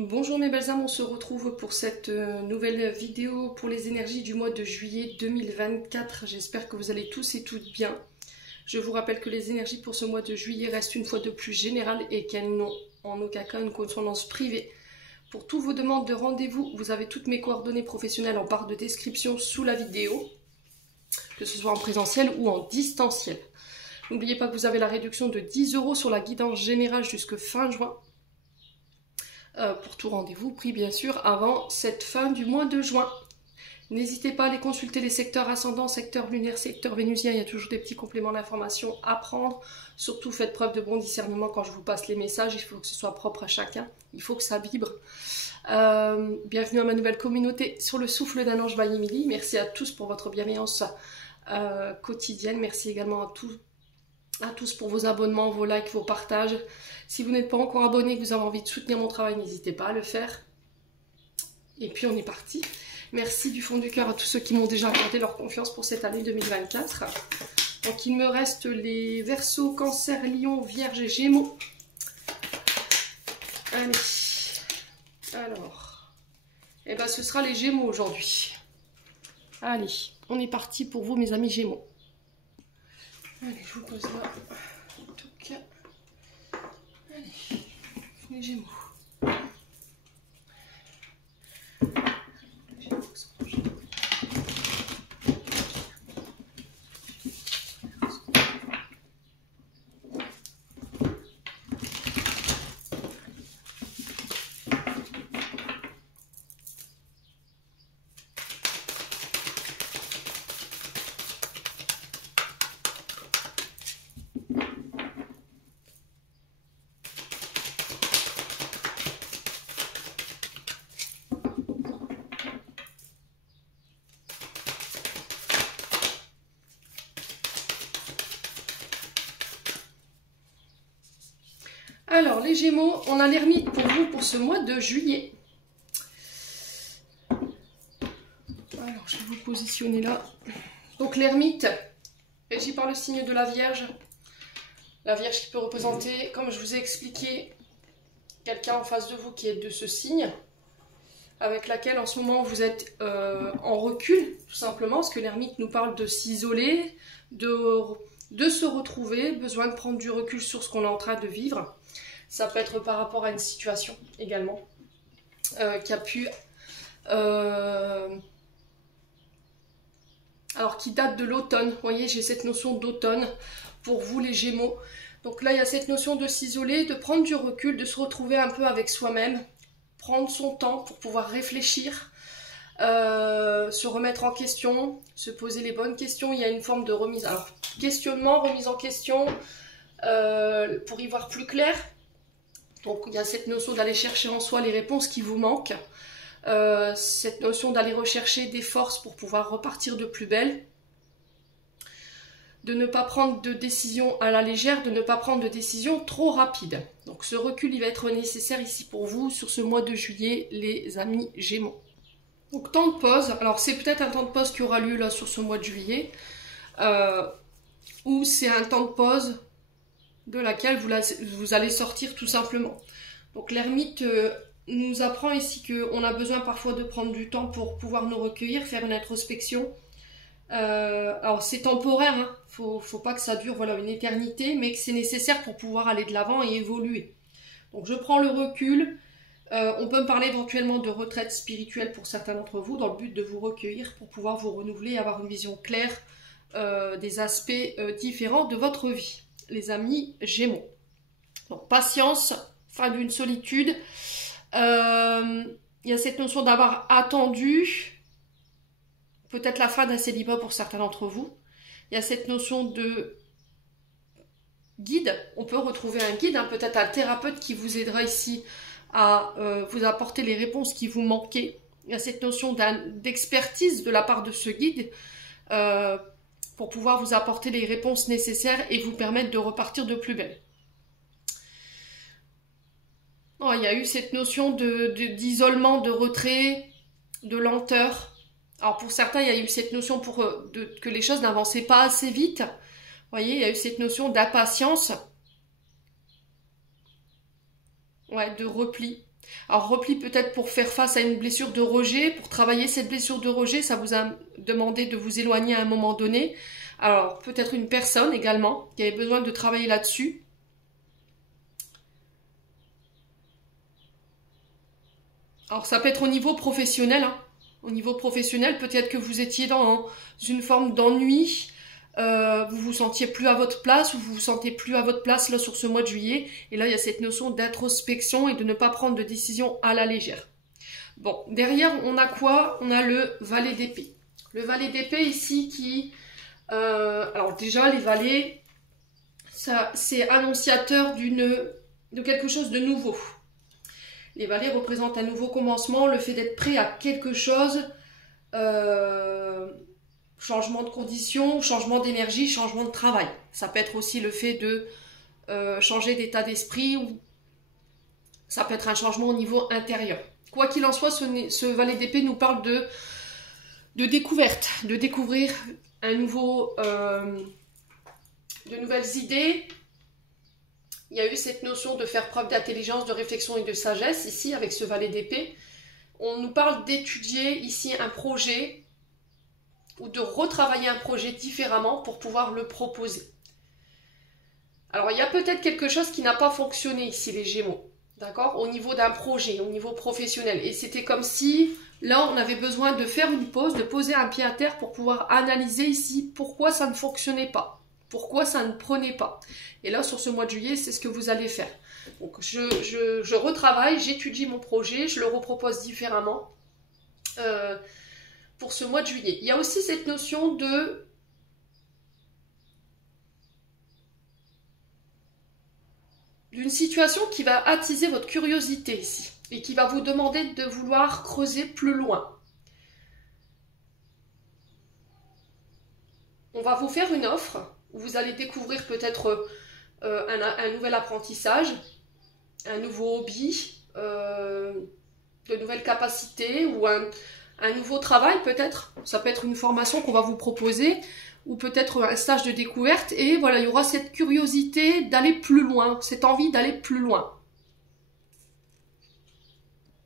Bonjour mes belles âmes, on se retrouve pour cette nouvelle vidéo pour les énergies du mois de juillet 2024. J'espère que vous allez tous et toutes bien. Je vous rappelle que les énergies pour ce mois de juillet restent une fois de plus générales et qu'elles n'ont en aucun cas une consonance privée. Pour toutes vos demandes de rendez-vous, vous avez toutes mes coordonnées professionnelles en barre de description sous la vidéo, que ce soit en présentiel ou en distanciel. N'oubliez pas que vous avez la réduction de 10 € sur la guidance générale jusque fin juin. Pour tout rendez-vous pris bien sûr avant cette fin du mois de juin. N'hésitez pas à aller consulter les secteurs ascendants, secteur lunaire, secteur vénusien, il y a toujours des petits compléments d'information à prendre. Surtout faites preuve de bon discernement quand je vous passe les messages, il faut que ce soit propre à chacun, il faut que ça vibre. Bienvenue à ma nouvelle communauté sur le souffle d'un ange by Emily. Merci à tous pour votre bienveillance quotidienne, merci également à tous pour vos abonnements, vos likes, vos partages. Si vous n'êtes pas encore abonné et que vous avez envie de soutenir mon travail, n'hésitez pas à le faire. Et puis on est parti. Merci du fond du cœur à tous ceux qui m'ont déjà accordé leur confiance pour cette année 2024. Donc il me reste les Verseaux, Cancer, Lion, Vierge et Gémeaux. Allez. Alors. Eh ben ce sera les Gémeaux aujourd'hui. Allez, on est parti pour vous mes amis Gémeaux. Allez, je vous pose là. En tout cas. Allez, les Gémeaux. Alors, les Gémeaux, on a l'ermite pour vous pour ce mois de juillet. Alors, je vais vous positionner là. Donc, l'ermite, régi par le signe de la Vierge. La Vierge qui peut représenter, comme je vous ai expliqué, quelqu'un en face de vous qui est de ce signe, avec laquelle en ce moment vous êtes en recul, tout simplement, parce que l'ermite nous parle de s'isoler, de se retrouver, besoin de prendre du recul sur ce qu'on est en train de vivre. Ça peut être par rapport à une situation également qui a pu... alors qui date de l'automne. Vous voyez, j'ai cette notion d'automne pour vous les Gémeaux. Donc là, il y a cette notion de s'isoler, de prendre du recul, de se retrouver un peu avec soi-même, prendre son temps pour pouvoir réfléchir, se remettre en question, se poser les bonnes questions. Il y a une forme de remise, alors questionnement, remise en question, pour y voir plus clair. Donc il y a cette notion d'aller chercher en soi les réponses qui vous manquent, cette notion d'aller rechercher des forces pour pouvoir repartir de plus belle, de ne pas prendre de décision à la légère, de ne pas prendre de décision trop rapide. Donc ce recul il va être nécessaire ici pour vous sur ce mois de juillet les amis Gémeaux. Donc temps de pause, alors c'est peut-être un temps de pause qui aura lieu là sur ce mois de juillet, ou c'est un temps de pause de laquelle vous allez sortir tout simplement. Donc l'ermite nous apprend ici qu'on a besoin parfois de prendre du temps pour pouvoir nous recueillir, faire une introspection. Alors c'est temporaire, hein. Faut pas que ça dure voilà, une éternité, mais que c'est nécessaire pour pouvoir aller de l'avant et évoluer. Donc je prends le recul. On peut me parler éventuellement de retraite spirituelle pour certains d'entre vous, dans le but de vous recueillir pour pouvoir vous renouveler et avoir une vision claire des aspects différents de votre vie. Les amis Gémeaux. Donc patience, fin d'une solitude. Il y a cette notion d'avoir attendu peut-être la fin d'un célibat pour certains d'entre vous. Il y a cette notion de guide. On peut retrouver un guide, hein, peut-être un thérapeute qui vous aidera ici à vous apporter les réponses qui vous manquaient. Il y a cette notion d'expertise de la part de ce guide pour pouvoir vous apporter les réponses nécessaires et vous permettre de repartir de plus belle. Oh, il y a eu cette notion d'isolement, de retrait, de lenteur. Alors pour certains, il y a eu cette notion que les choses n'avançaient pas assez vite. Vous voyez, il y a eu cette notion d'impatience. Ouais, de repli. Alors repli peut-être pour faire face à une blessure de rejet, pour travailler cette blessure de rejet, ça vous a demandé de vous éloigner à un moment donné. Alors peut-être une personne également qui avait besoin de travailler là-dessus. Alors ça peut être au niveau professionnel, hein. Au niveau professionnel, peut-être que vous étiez dans une forme d'ennui, vous vous sentiez plus à votre place, ou vous vous sentez plus à votre place là sur ce mois de juillet. Et là, il y a cette notion d'introspection et de ne pas prendre de décision à la légère. Bon, derrière, on a quoi? On a le valet d'épée. Le valet d'épée ici qui... alors déjà, les valets, c'est annonciateur de quelque chose de nouveau. Les valets représentent un nouveau commencement, le fait d'être prêt à quelque chose, changement de conditions, changement d'énergie, changement de travail. Ça peut être aussi le fait de changer d'état d'esprit, ou ça peut être un changement au niveau intérieur. Quoi qu'il en soit, ce valet d'épée nous parle de découverte, de découvrir de nouvelles idées. Il y a eu cette notion de faire preuve d'intelligence, de réflexion et de sagesse, ici, avec ce valet d'épée. On nous parle d'étudier ici un projet ou de retravailler un projet différemment pour pouvoir le proposer. Alors, il y a peut-être quelque chose qui n'a pas fonctionné ici, les Gémeaux, d'accord, au niveau d'un projet, au niveau professionnel. Et c'était comme si, là, on avait besoin de faire une pause, de poser un pied à terre pour pouvoir analyser ici pourquoi ça ne fonctionnait pas. Pourquoi ça ne prenait pas? Et là, sur ce mois de juillet, c'est ce que vous allez faire. Donc, je retravaille, j'étudie mon projet, je le repropose différemment pour ce mois de juillet. Il y a aussi cette notion d'une situation qui va attiser votre curiosité ici et qui va vous demander de vouloir creuser plus loin. On va vous faire une offre où vous allez découvrir peut-être un nouvel apprentissage, un nouveau hobby, de nouvelles capacités ou un nouveau travail peut-être. Ça peut être une formation qu'on va vous proposer ou peut-être un stage de découverte. Et voilà, il y aura cette curiosité d'aller plus loin, cette envie d'aller plus loin.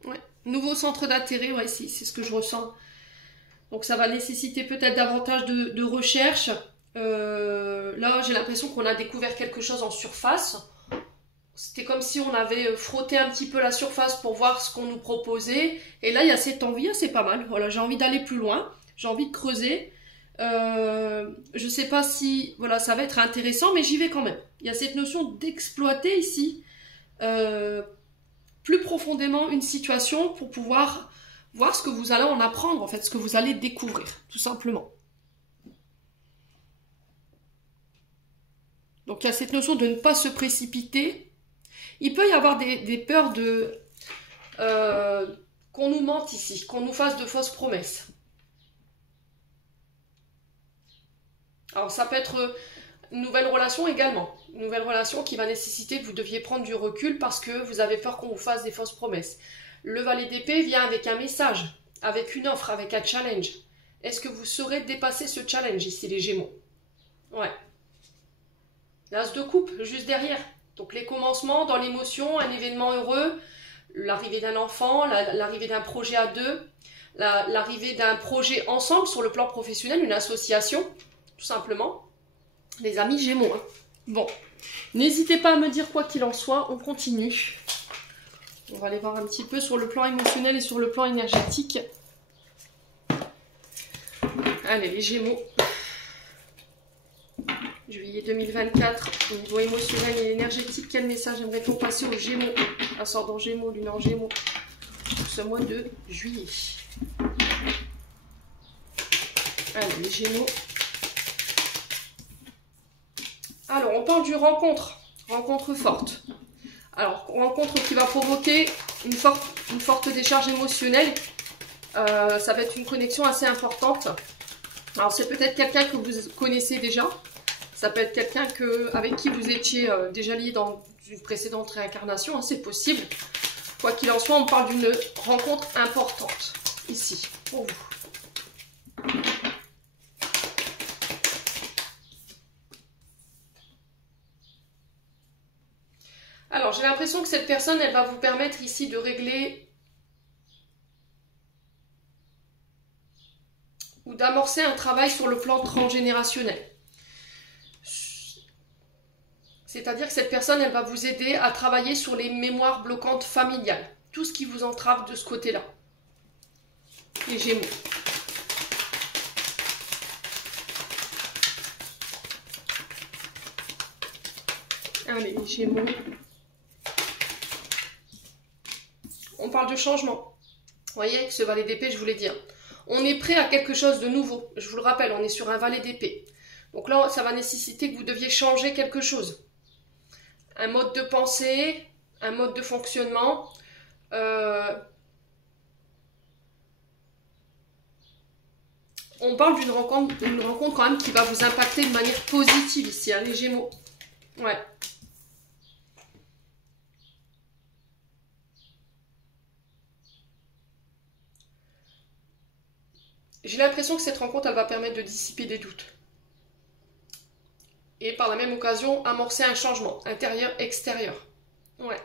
Ouais. Nouveau centre d'intérêt, ouais, c'est ce que je ressens. Donc ça va nécessiter peut-être davantage de recherche. Là, j'ai l'impression qu'on a découvert quelque chose en surface. C'était comme si on avait frotté un petit peu la surface pour voir ce qu'on nous proposait. Et là, il y a cette envie, c'est pas mal. Voilà, j'ai envie d'aller plus loin, j'ai envie de creuser. Je sais pas si voilà, ça va être intéressant, mais j'y vais quand même. Il y a cette notion d'exploiter ici plus profondément une situation pour pouvoir voir ce que vous allez en apprendre, en fait, ce que vous allez découvrir, tout simplement. Donc il y a cette notion de ne pas se précipiter. Il peut y avoir des peurs qu'on nous mente ici, qu'on nous fasse de fausses promesses. Alors ça peut être une nouvelle relation également. Une nouvelle relation qui va nécessiter que vous deviez prendre du recul parce que vous avez peur qu'on vous fasse des fausses promesses. Le valet d'épée vient avec un message, avec une offre, avec un challenge. Est-ce que vous saurez dépasser ce challenge ici, les Gémeaux? Ouais. L'as de coupe, juste derrière. Donc les commencements dans l'émotion, un événement heureux, l'arrivée d'un enfant, l'arrivée d'un projet à deux, l'arrivée d'un projet ensemble sur le plan professionnel, une association, tout simplement. Les amis Gémeaux. Hein. Bon, n'hésitez pas à me dire quoi qu'il en soit, on continue. On va aller voir un petit peu sur le plan émotionnel et sur le plan énergétique. Allez, les Gémeaux. Juillet 2024, au niveau émotionnel et énergétique, quel message aimerait-on passer aux Gémeaux, ascendant Gémeaux, lune en Gémeaux, pour ce mois de juillet? Allez, les Gémeaux. Alors, on parle d'une rencontre forte. Alors, rencontre qui va provoquer une forte décharge émotionnelle. Ça va être une connexion assez importante. Alors, c'est peut-être quelqu'un que vous connaissez déjà. Ça peut être quelqu'un avec qui vous étiez déjà lié dans une précédente réincarnation, hein, c'est possible. Quoi qu'il en soit, on parle d'une rencontre importante, ici, pour vous. Alors, j'ai l'impression l'impression que cette personne, elle va vous permettre ici de régler ou d'amorcer un travail sur le plan transgénérationnel. C'est-à-dire que cette personne, elle va vous aider à travailler sur les mémoires bloquantes familiales. Tout ce qui vous entrave de ce côté-là. Les Gémeaux. Allez, les Gémeaux. On parle de changement. Vous voyez, ce valet d'épée, je vous l'ai dit. On est prêt à quelque chose de nouveau. Je vous le rappelle, on est sur un valet d'épée. Donc là, ça va nécessiter que vous deviez changer quelque chose. Un mode de pensée, un mode de fonctionnement. On parle d'une rencontre quand même qui va vous impacter de manière positive ici, hein, les Gémeaux. Ouais. J'ai l'impression que cette rencontre, elle va permettre de dissiper des doutes. Et par la même occasion, amorcer un changement intérieur-extérieur. Ouais.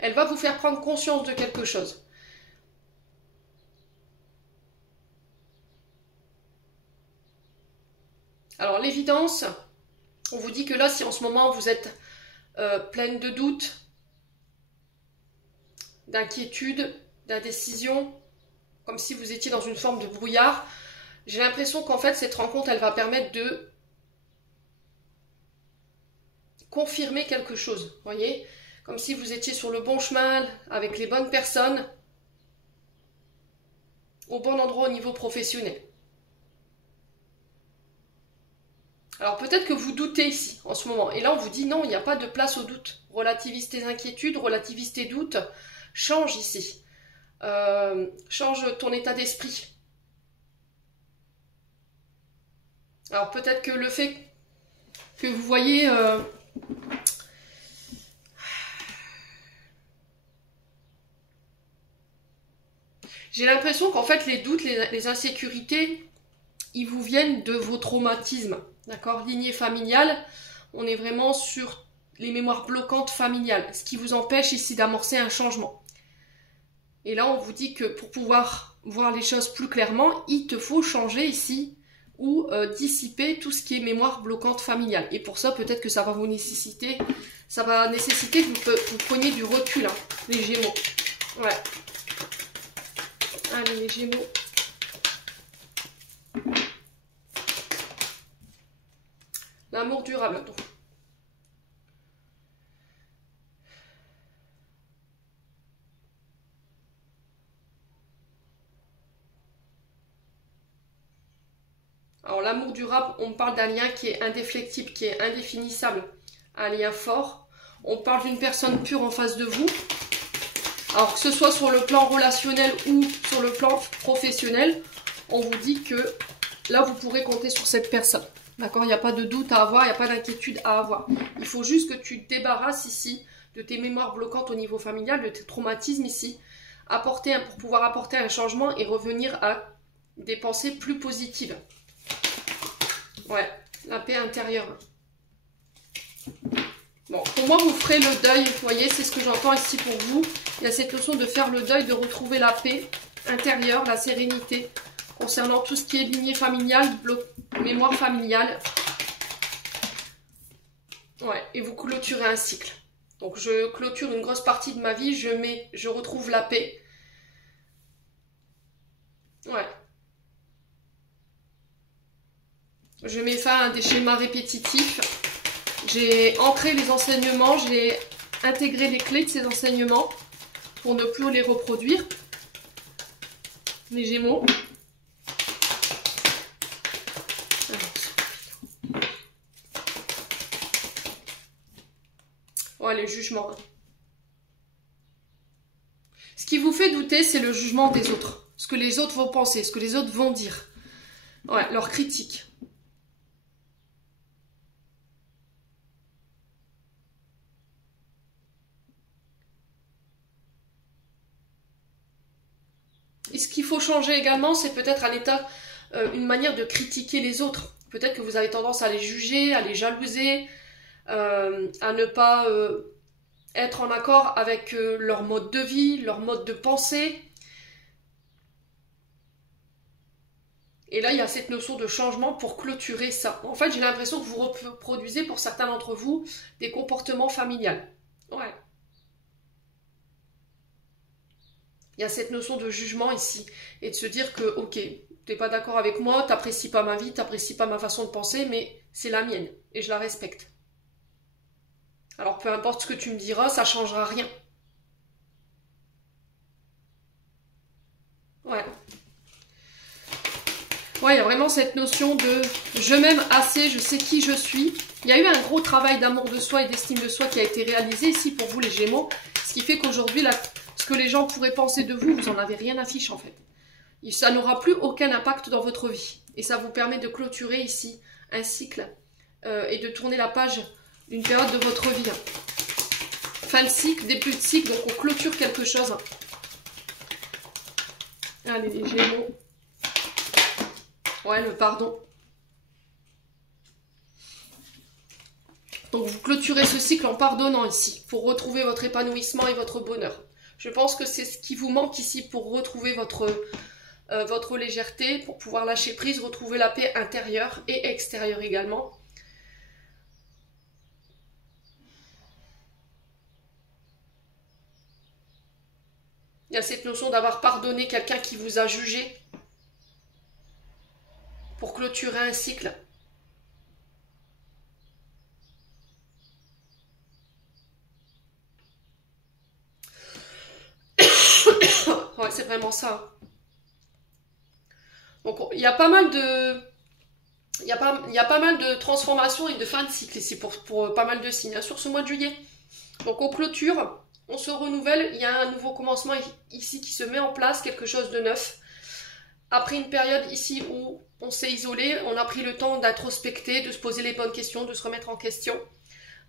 Elle va vous faire prendre conscience de quelque chose. Alors l'évidence, on vous dit que là, si en ce moment vous êtes pleine de doutes, d'inquiétude, d'indécision, comme si vous étiez dans une forme de brouillard, j'ai l'impression qu'en fait cette rencontre, elle va permettre de confirmer quelque chose, voyez, comme si vous étiez sur le bon chemin, avec les bonnes personnes, au bon endroit au niveau professionnel. Alors peut-être que vous doutez ici, en ce moment, et là on vous dit non, il n'y a pas de place au doute. Relativise tes inquiétudes, relativise tes doutes, change ici. Change ton état d'esprit. Alors peut-être que le fait que vous voyez j'ai l'impression qu'en fait les doutes, les insécurités, ils vous viennent de vos traumatismes, d'accord? Lignée familiale, on est vraiment sur les mémoires bloquantes familiales, ce qui vous empêche ici d'amorcer un changement. Et là, on vous dit que pour pouvoir voir les choses plus clairement, il te faut changer ici ou dissiper tout ce qui est mémoire bloquante familiale. Et pour ça, peut-être que ça va vous nécessiter, que vous preniez du recul, hein, les Gémeaux. Ouais. Allez, les Gémeaux. L'amour durable, donc. Alors l'amour durable, on parle d'un lien qui est indéflectible, qui est indéfinissable, un lien fort. On parle d'une personne pure en face de vous. Alors que ce soit sur le plan relationnel ou sur le plan professionnel, on vous dit que là vous pourrez compter sur cette personne. D'accord? Il n'y a pas de doute à avoir, il n'y a pas d'inquiétude à avoir. Il faut juste que tu te débarrasses ici de tes mémoires bloquantes au niveau familial, de tes traumatismes ici, pour pouvoir apporter un changement et revenir à des pensées plus positives. Ouais, la paix intérieure. Bon, pour moi, vous ferez le deuil, vous voyez, c'est ce que j'entends ici pour vous. Il y a cette notion de faire le deuil, de retrouver la paix intérieure, la sérénité, concernant tout ce qui est lignée familiale, mémoire familiale. Ouais, et vous clôturez un cycle. Donc, je clôture une grosse partie de ma vie, je retrouve la paix. Ouais. Je mets fin à des schémas répétitifs. J'ai ancré les enseignements, j'ai intégré les clés de ces enseignements pour ne plus les reproduire. Les Gémeaux. Ouais, les jugements. Ce qui vous fait douter, c'est le jugement des autres. Ce que les autres vont penser, ce que les autres vont dire. Ouais, leur critique. Et ce qu'il faut changer également, c'est peut-être une manière de critiquer les autres. Peut-être que vous avez tendance à les juger, à les jalouser, à ne pas être en accord avec leur mode de vie, leur mode de pensée. Et là, il y a cette notion de changement pour clôturer ça. En fait, j'ai l'impression que vous reproduisez, pour certains d'entre vous, des comportements familiaux. Ouais. Il y a cette notion de jugement ici. Et de se dire que, ok, t'es pas d'accord avec moi, t'apprécies pas ma vie, t'apprécies pas ma façon de penser, mais c'est la mienne. Et je la respecte. Alors, peu importe ce que tu me diras, ça changera rien. Ouais. Ouais, il y a vraiment cette notion de je m'aime assez, je sais qui je suis. Il y a eu un gros travail d'amour de soi et d'estime de soi qui a été réalisé ici pour vous les Gémeaux. Ce qui fait qu'aujourd'hui, ce que les gens pourraient penser de vous, vous en avez rien à fiche en fait. Ça n'aura plus aucun impact dans votre vie. Et ça vous permet de clôturer ici un cycle et de tourner la page d'une période de votre vie. Fin de cycle, début de cycle, donc on clôture quelque chose. Allez les Gémeaux. Ouais, le pardon. Donc vous clôturez ce cycle en pardonnant ici, pour retrouver votre épanouissement et votre bonheur. Je pense que c'est ce qui vous manque ici pour retrouver votre légèreté, pour pouvoir lâcher prise, retrouver la paix intérieure et extérieure également. Il y a cette notion d'avoir pardonné quelqu'un qui vous a jugé pour clôturer un cycle. Ouais, c'est vraiment ça. Donc, il y a pas mal de... Il y a pas mal de transformations et de fin de cycle ici pour pas mal de signes sur ce mois de juillet. Donc, on clôture, on se renouvelle, il y a un nouveau commencement ici qui se met en place, quelque chose de neuf. Après une période ici où on s'est isolé, on a pris le temps d'introspecter, de se poser les bonnes questions, de se remettre en question,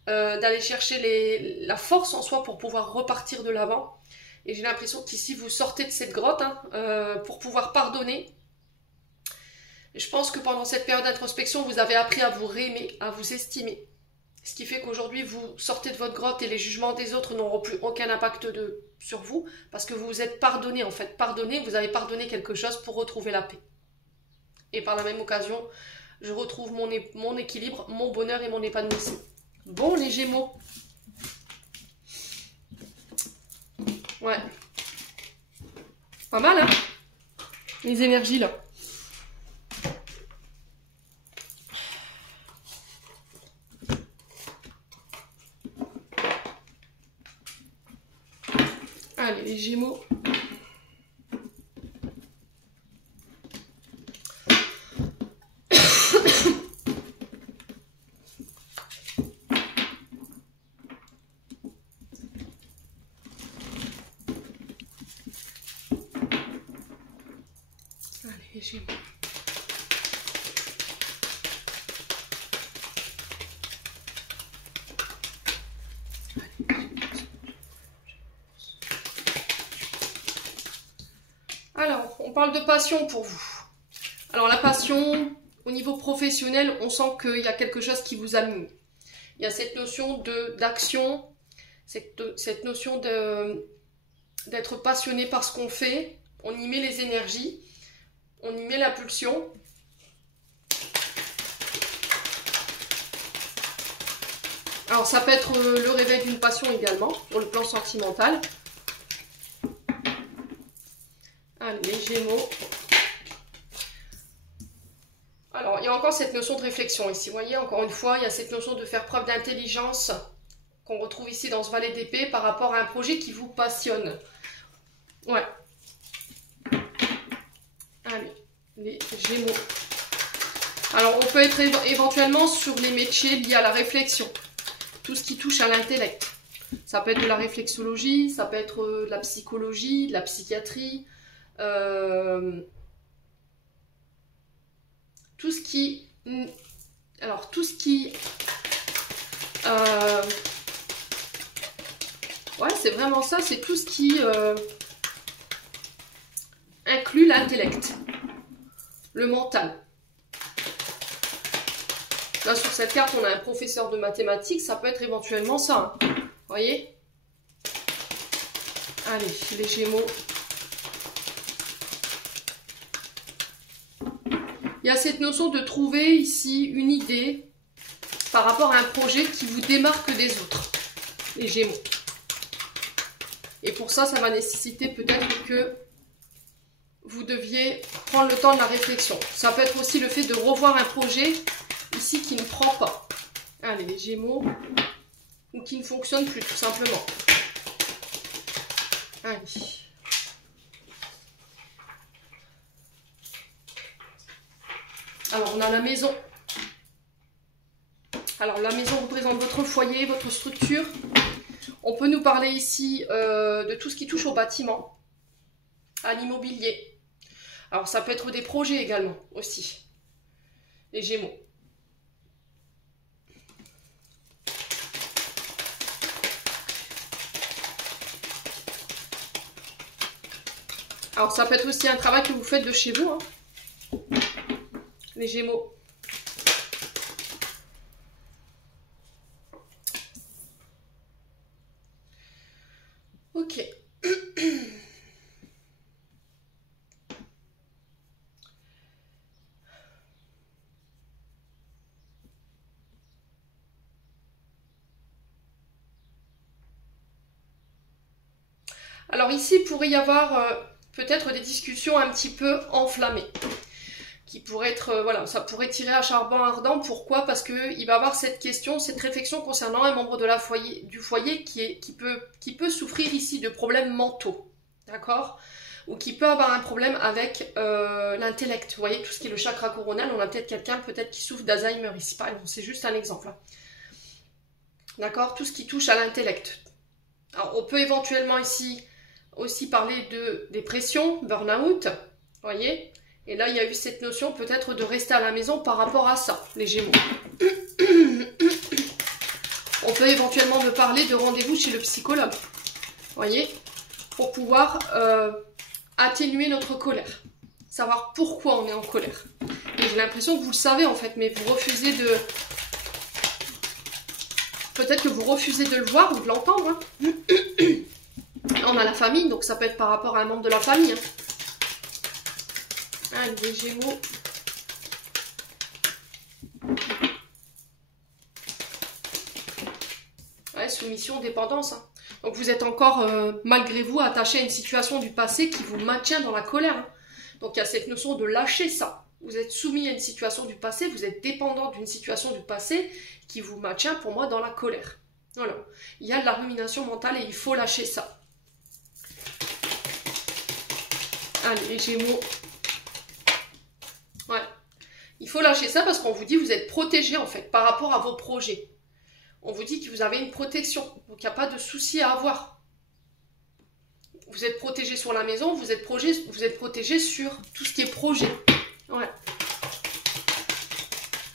d'aller chercher la force en soi pour pouvoir repartir de l'avant. Et j'ai l'impression qu'ici vous sortez de cette grotte pour pouvoir pardonner. Et je pense que pendant cette période d'introspection, vous avez appris à vous réaimer, à vous estimer. Ce qui fait qu'aujourd'hui, vous sortez de votre grotte et les jugements des autres n'auront plus aucun impact sur vous, parce que vous vous êtes pardonné en fait. Pardonné, vous avez pardonné quelque chose pour retrouver la paix. Et par la même occasion, je retrouve mon équilibre, mon bonheur et mon épanouissement. Bon, les Gémeaux. Ouais. Pas mal, hein? Les énergies, là. Allez, les Gémeaux. Allez, les Gémeaux. Alors, on parle de passion pour vous. Alors, la passion, au niveau professionnel, on sent qu'il y a quelque chose qui vous anime. Il y a cette notion d'action, cette notion d'être passionné par ce qu'on fait. On y met les énergies, on y met la pulsion. Alors, ça peut être le réveil d'une passion également, sur le plan sentimental. Allez, les Gémeaux. Alors, il y a encore cette notion de réflexion ici. Vous voyez, encore une fois, il y a cette notion de faire preuve d'intelligence qu'on retrouve ici dans ce valet d'épée par rapport à un projet qui vous passionne. Ouais. Allez, les Gémeaux. Alors, on peut être éventuellement sur les métiers liés à la réflexion. Tout ce qui touche à l'intellect. Ça peut être de la réflexologie, ça peut être de la psychologie, de la psychiatrie. Tout ce qui... Alors, tout ce qui... ouais, c'est vraiment ça. C'est tout ce qui inclut l'intellect. Le mental. Là, sur cette carte, on a un professeur de mathématiques. Ça peut être éventuellement ça. Hein. Vous voyez? Allez, les Gémeaux. Il y a cette notion de trouver ici une idée par rapport à un projet qui vous démarque des autres, les Gémeaux. Et pour ça, ça va nécessiter peut-être que vous deviez prendre le temps de la réflexion. Ça peut être aussi le fait de revoir un projet ici qui ne prend pas. Allez, les Gémeaux, ou qui ne fonctionne plus, tout simplement. Allez. Alors, on a la maison. Alors, la maison représente votre foyer, votre structure. On peut nous parler ici de tout ce qui touche au bâtiment, à l'immobilier. Alors, ça peut être des projets également, aussi. Les Gémeaux. Alors, ça peut être aussi un travail que vous faites de chez vous, hein, les Gémeaux. Ok. Alors ici, il pourrait y avoir peut-être des discussions un petit peu enflammées. Qui pourrait être, voilà, ça pourrait tirer à charbon ardent. Pourquoi? Parce qu'il va y avoir cette question, cette réflexion concernant un membre de du foyer qui peut souffrir ici de problèmes mentaux. D'accord? Ou qui peut avoir un problème avec l'intellect. Vous voyez, tout ce qui est le chakra coronal, on a peut-être quelqu'un qui souffre d'Alzheimer ici, par exemple. C'est juste un exemple. Hein. D'accord? Tout ce qui touche à l'intellect. Alors, on peut éventuellement ici aussi parler de dépression, burn-out, voyez. Et là, il y a eu cette notion peut-être de rester à la maison par rapport à ça, les Gémeaux. On peut éventuellement me parler de rendez-vous chez le psychologue, voyez, pour pouvoir atténuer notre colère. Savoir pourquoi on est en colère. Et j'ai l'impression que vous le savez en fait, mais vous refusez de... Peut-être que vous refusez de le voir ou de l'entendre. Hein. On a la famille, donc ça peut être par rapport à un membre de la famille. Hein. Ah, les Gémeaux. Ouais, soumission, dépendance. Hein. Donc vous êtes encore, malgré vous, attaché à une situation du passé qui vous maintient dans la colère. Hein. Donc il y a cette notion de lâcher ça. Vous êtes soumis à une situation du passé, vous êtes dépendant d'une situation du passé qui vous maintient, pour moi, dans la colère. Voilà. Il y a de la rumination mentale et il faut lâcher ça. Allez, les Gémeaux. Ouais. Il faut lâcher ça parce qu'on vous dit que vous êtes protégé, en fait, par rapport à vos projets. On vous dit que vous avez une protection. Donc, il n'y a pas de souci à avoir. Vous êtes protégé sur la maison, vous êtes protégé sur tout ce qui est projet. Ouais.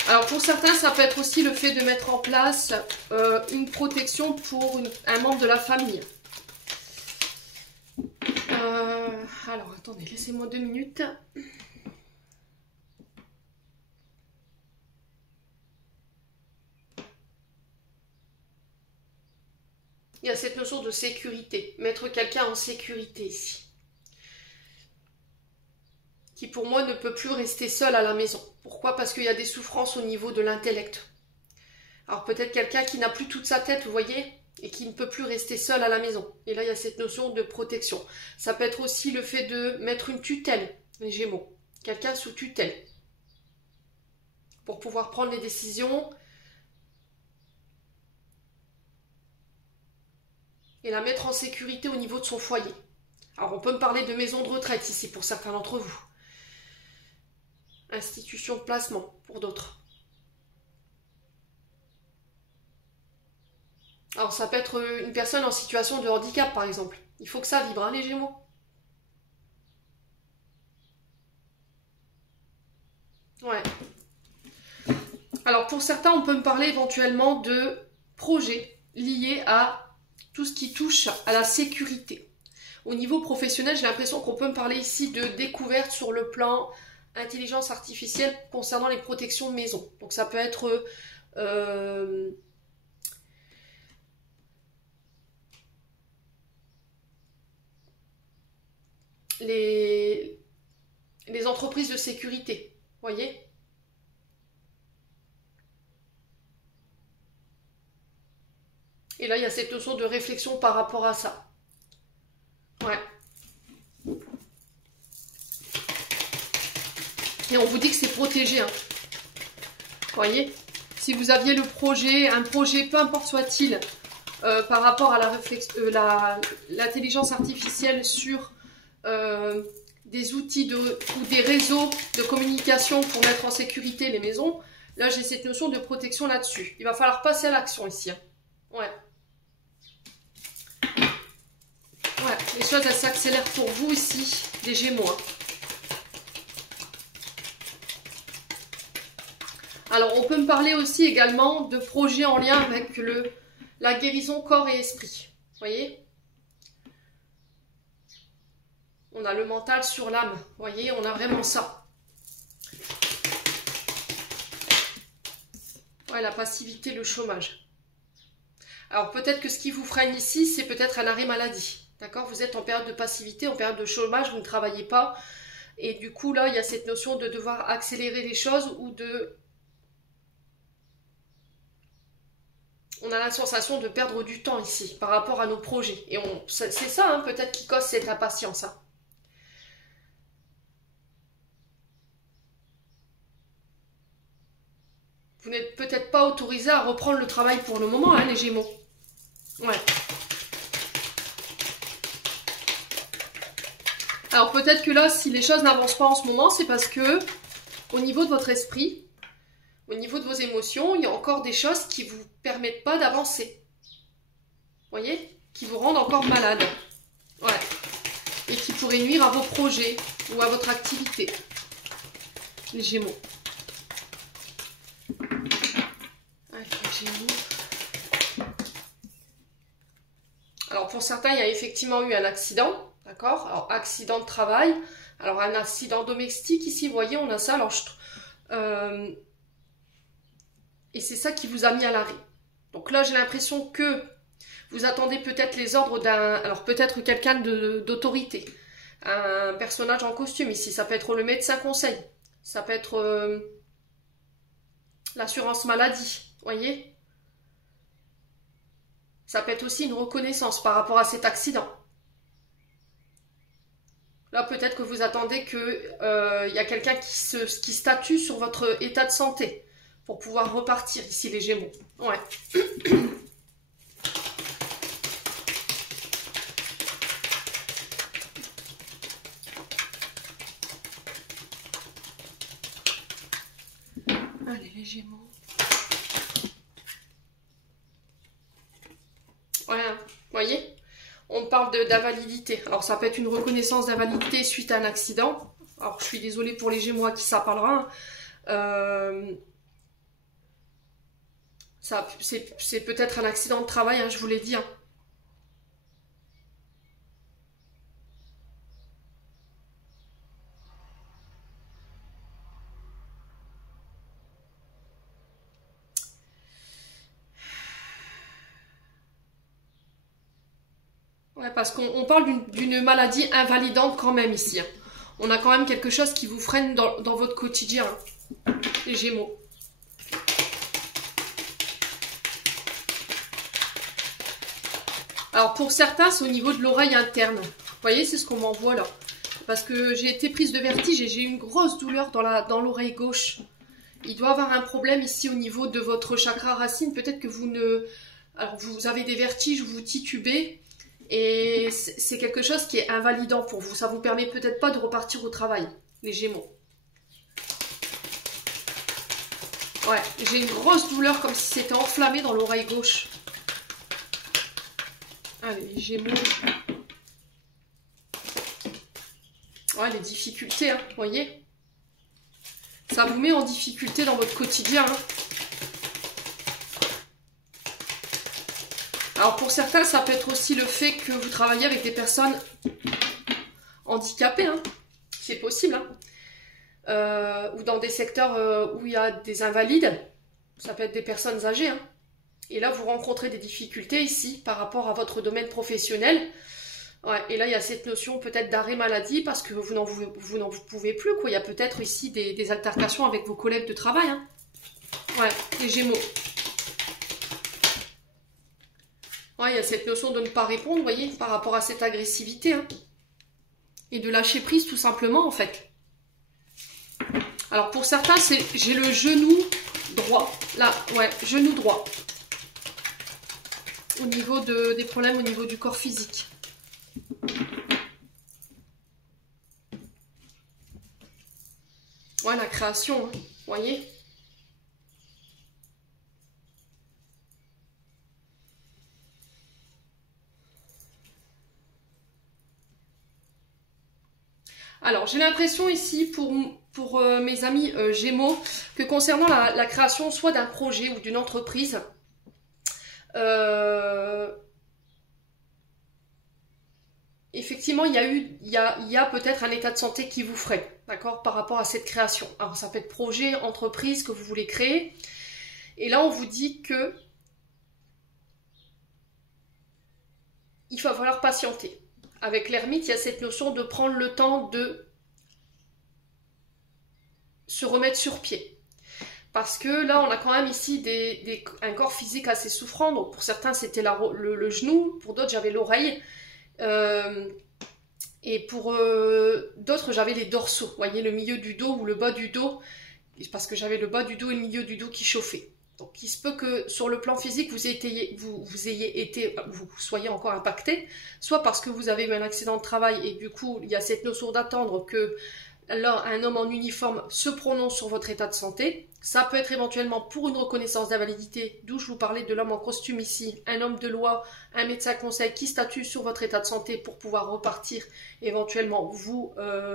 Alors, pour certains, ça peut être aussi le fait de mettre en place une protection pour un membre de la famille. Alors, attendez, laissez-moi 2 minutes. Il y a cette notion de sécurité, mettre quelqu'un en sécurité ici. Qui pour moi ne peut plus rester seul à la maison. Pourquoi? Parce qu'il y a des souffrances au niveau de l'intellect. Alors peut-être quelqu'un qui n'a plus toute sa tête, vous voyez, et qui ne peut plus rester seul à la maison. Et là, il y a cette notion de protection. Ça peut être aussi le fait de mettre une tutelle, les Gémeaux. Quelqu'un sous tutelle. Pour pouvoir prendre les décisions et la mettre en sécurité au niveau de son foyer. Alors on peut me parler de maison de retraite ici pour certains d'entre vous. Institution de placement pour d'autres. Alors ça peut être une personne en situation de handicap par exemple. Il faut que ça vibre, hein, les Gémeaux. Ouais. Alors pour certains, on peut me parler éventuellement de projets liés à tout ce qui touche à la sécurité. Au niveau professionnel, j'ai l'impression qu'on peut me parler ici de découverte sur le plan intelligence artificielle concernant les protections de maison. Donc ça peut être les entreprises de sécurité. Voyez? Et là, il y a cette notion de réflexion par rapport à ça. Ouais. Et on vous dit que c'est protégé. Hein. Voyez? Si vous aviez le projet, un projet, peu importe soit-il, par rapport à l'intelligence artificielle sur des outils ou des réseaux de communication pour mettre en sécurité les maisons, là j'ai cette notion de protection là-dessus. Il va falloir passer à l'action ici. Hein. Ouais. Ouais, les choses elles s'accélèrent pour vous ici, les Gémeaux. Hein. Alors on peut me parler aussi également de projets en lien avec la guérison corps et esprit. Vous voyez? On a le mental sur l'âme. Vous voyez, on a vraiment ça. Ouais, la passivité, le chômage. Alors peut-être que ce qui vous freine ici, c'est peut-être un arrêt maladie. D'accord? Vous êtes en période de passivité, en période de chômage, vous ne travaillez pas. Et du coup, là, il y a cette notion de devoir accélérer les choses ou de... On a la sensation de perdre du temps ici par rapport à nos projets. Et c'est ça, hein, peut-être, qui cause cette impatience. Hein. Vous n'êtes peut-être pas autorisé à reprendre le travail pour le moment, hein, les Gémeaux. Ouais. Alors peut-être que là, si les choses n'avancent pas en ce moment, c'est parce que au niveau de votre esprit, au niveau de vos émotions, il y a encore des choses qui ne vous permettent pas d'avancer. Vous voyez? Qui vous rendent encore malade. Ouais. Et qui pourraient nuire à vos projets ou à votre activité. Les Gémeaux. Alors pour certains, il y a effectivement eu un accident, d'accord? Alors accident de travail, alors un accident domestique ici, vous voyez, on a ça. Alors et c'est ça qui vous a mis à l'arrêt. Donc là, j'ai l'impression que vous attendez peut-être les ordres alors peut-être quelqu'un d'autorité, un personnage en costume ici. Ça peut être le médecin conseil, ça peut être l'assurance maladie, vous voyez? Ça peut être aussi une reconnaissance par rapport à cet accident. Là, peut-être que vous attendez qu'il y a quelqu'un qui statue sur votre état de santé pour pouvoir repartir ici, les Gémeaux. Ouais. Allez, les Gémeaux. Voilà, vous voyez? On parle d'invalidité. Alors, ça peut être une reconnaissance d'invalidité suite à un accident. Alors, je suis désolée pour les Gémeaux à qui ça parlera. C'est peut-être un accident de travail, hein, je vous l'ai dit. Hein. Ouais, parce qu'on parle d'une maladie invalidante quand même ici. Hein. On a quand même quelque chose qui vous freine dans votre quotidien, hein, les Gémeaux. Alors pour certains, c'est au niveau de l'oreille interne. Vous voyez, c'est ce qu'on m'envoie là. Parce que j'ai été prise de vertige et j'ai eu une grosse douleur dans l'oreille gauche. Il doit y avoir un problème ici au niveau de votre chakra racine. Peut-être que alors vous avez des vertiges ou vous titubez. Et c'est quelque chose qui est invalidant pour vous. Ça vous permet peut-être pas de repartir au travail, les Gémeaux. Ouais, j'ai une grosse douleur comme si c'était enflammé dans l'oreille gauche. Allez, les Gémeaux. Ouais, les difficultés, hein, vous voyez. Ça vous met en difficulté dans votre quotidien. Hein. Alors pour certains, ça peut être aussi le fait que vous travaillez avec des personnes handicapées. Hein. C'est possible. Hein. Ou dans des secteurs où il y a des invalides. Ça peut être des personnes âgées. Hein. Et là, vous rencontrez des difficultés ici par rapport à votre domaine professionnel. Ouais, et là, il y a cette notion peut-être d'arrêt maladie parce que vous n'en pouvez plus, quoi. Il y a peut-être ici des altercations avec vos collègues de travail, hein. Ouais, les Gémeaux. Ouais, il y a cette notion de ne pas répondre, vous voyez, par rapport à cette agressivité, hein. Et de lâcher prise, tout simplement, en fait. Alors, pour certains, c'est j'ai le genou droit. Là, ouais, genou droit. Au niveau des problèmes au niveau du corps physique. Ouais, la création, hein, vous voyez. Alors, j'ai l'impression ici, pour mes amis Gémeaux, que concernant la création soit d'un projet ou d'une entreprise, effectivement, il y a peut-être un état de santé qui vous freine, d'accord, par rapport à cette création. Alors, ça peut être projet, entreprise que vous voulez créer. Et là, on vous dit que il va falloir patienter. Avec l'ermite, il y a cette notion de prendre le temps de se remettre sur pied. Parce que là, on a quand même ici un corps physique assez souffrant. Donc, pour certains, c'était le genou. Pour d'autres, j'avais l'oreille. Et pour d'autres, j'avais les dorsaux. Vous voyez, le milieu du dos ou le bas du dos. Parce que j'avais le bas du dos et le milieu du dos qui chauffaient. Donc, il se peut que sur le plan physique, vous soyez encore impacté. Soit parce que vous avez eu un accident de travail et du coup, il y a cette notion d'attendre que là, un homme en uniforme se prononce sur votre état de santé. Ça peut être éventuellement pour une reconnaissance d'invalidité, d'où je vous parlais de l'homme en costume ici, un homme de loi, un médecin conseil qui statue sur votre état de santé pour pouvoir repartir, éventuellement vous